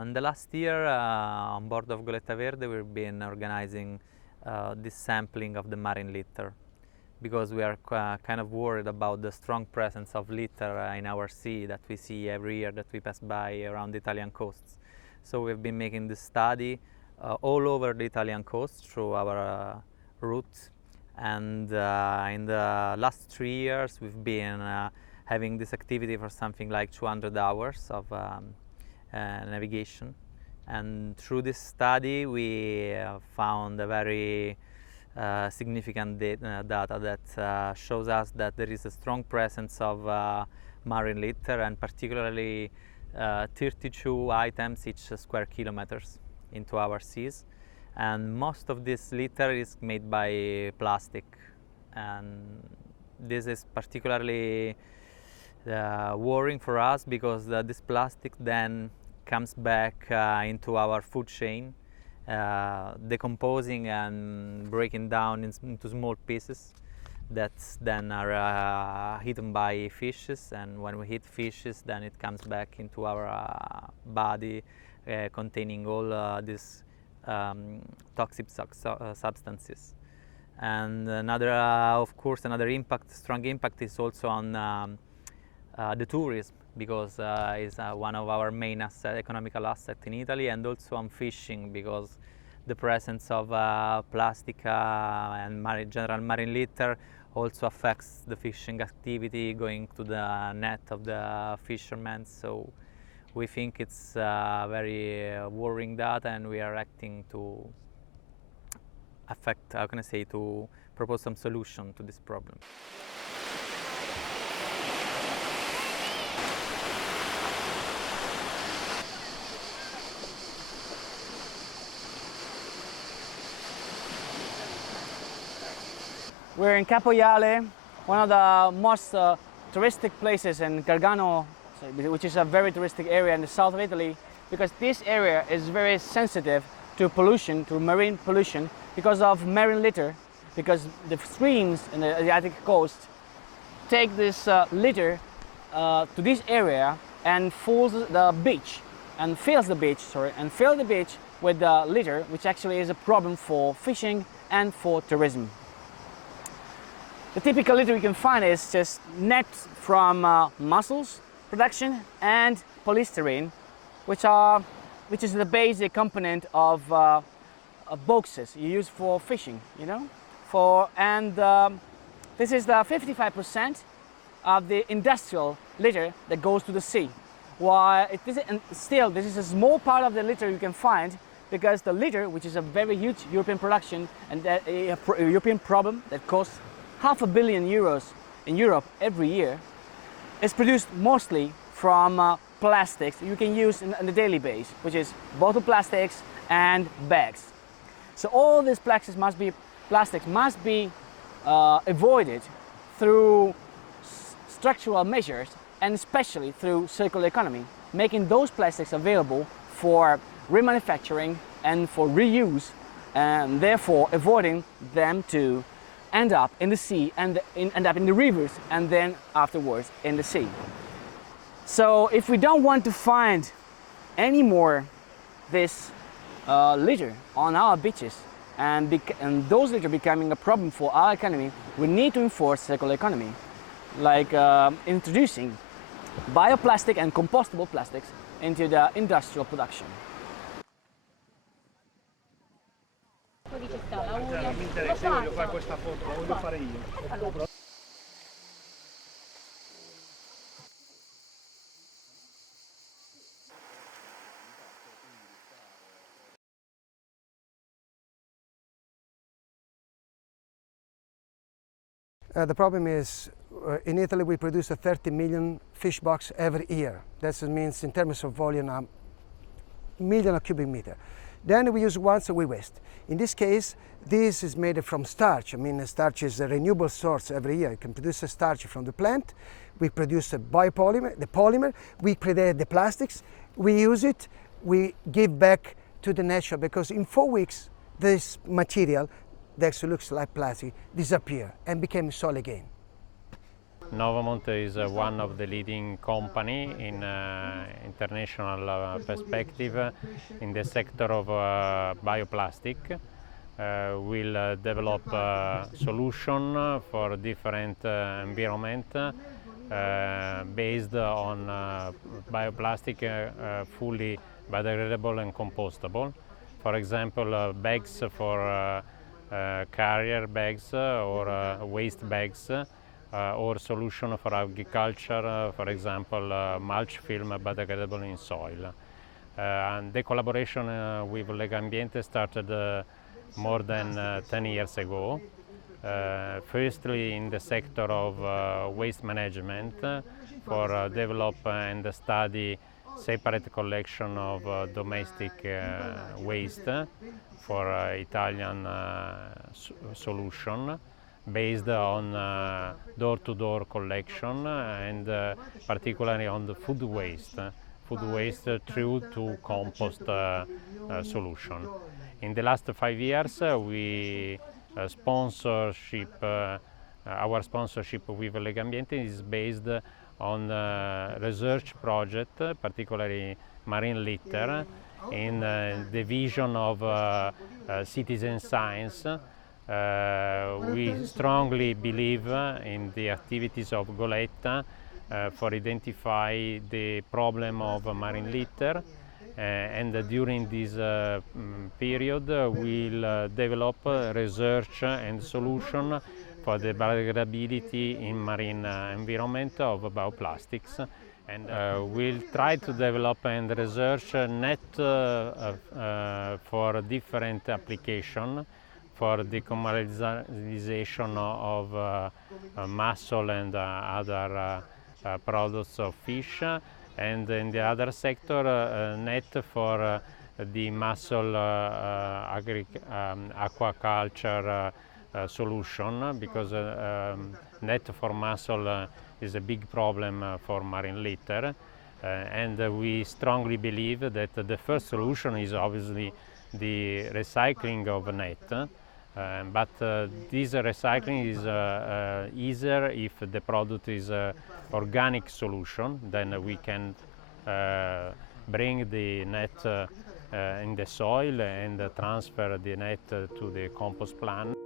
In the last year, on board of Goletta Verde, we've been organizing this sampling of the marine litter, because we are kind of worried about the strong presence of litter in our sea that we see every year that we pass by around the Italian coasts. So we've been making this study all over the Italian coast through our routes, and in the last 3 years we've been having this activity for something like 200 hours of navigation, and through this study we found a very significant data that shows us that there is a strong presence of marine litter, and particularly 32 items each square kilometers into our seas, and most of this litter is made by plastic, and this is particularly worrying for us because this plastic then comes back into our food chain, decomposing and breaking down into small pieces that then are eaten by fishes, and when we eat fishes then it comes back into our body containing all these toxic substances. And another, of course, another strong impact is also on the tourism, because it's one of our main economical assets in Italy, and also on fishing, because the presence of plastic and general marine litter also affects the fishing activity going to the net of the fishermen. So we think it's very worrying data, and we are acting to affect, how can I say, to propose some solution to this problem. We're in Capoiale, one of the most touristic places in Gargano, which is a very touristic area in the south of Italy, because this area is very sensitive to pollution, to marine pollution, because of marine litter, because the streams in the Adriatic coast take this litter to this area and fills the beach with the litter, which actually is a problem for fishing and for tourism. The typical litter we can find is just net from mussels production and polystyrene, which is the basic component of boxes you use for fishing, you know. This is the 55% of the industrial litter that goes to the sea. While this is a small part of the litter you can find, because the litter, which is a very huge European production and a European problem that costs €500 million in Europe every year, is produced mostly from plastics you can use on a daily basis, which is bottle plastics and bags. So all these plastics must be avoided through structural measures, and especially through circular economy, making those plastics available for remanufacturing and for reuse, and therefore avoiding them to end up in the sea and end up in the rivers, and then afterwards in the sea. So if we don't want to find any more this litter on our beaches, and those litter becoming a problem for our economy, we need to enforce circular economy, like introducing bioplastic and compostable plastics into the industrial production. Mi interessa, io voglio fare questa foto, la voglio fare io. The problem is, in Italy we produce 30 million fish box every year. That means in terms of volume, a million cubic meter. Then we use one, so we waste. In this case, this is made from starch. I mean, starch is a renewable source every year. You can produce a starch from the plant. We produce a biopolymer, the polymer. We create the plastics. We use it. We give back to the nature, because in 4 weeks, this material that looks like plastic disappear and became solid again. Novamont is one of the leading company in international perspective in the sector of bioplastic. Will develop solution for different environment based on bioplastic fully biodegradable and compostable. For example, bags for carrier bags or waste bags, or solution for agriculture, for example, mulch film biodegradable in soil. And the collaboration with Legambiente started more than 10 years ago. Firstly in the sector of waste management for develop and study separate collection of domestic waste for Italian solution based on door-to-door collection and particularly on the food waste through to compost solution. In the last 5 years we our sponsorship with Legambiente is based on research project, particularly marine litter, in the vision of citizen science. We strongly believe in the activities of Goletta for identify the problem of marine litter. And during this period we'll develop research and solution for the biodegradability in marine environment of bioplastics. And we'll try to develop and research net for different application for the commercialization of mussel and other products of fish. And in the other sector, net for the mussel aquaculture solution, because net for mussel is a big problem for marine litter. And we strongly believe that the first solution is obviously the recycling of net. But this recycling is easier if the product is organic solution. Then we can bring the net in the soil and transfer the net to the compost plant.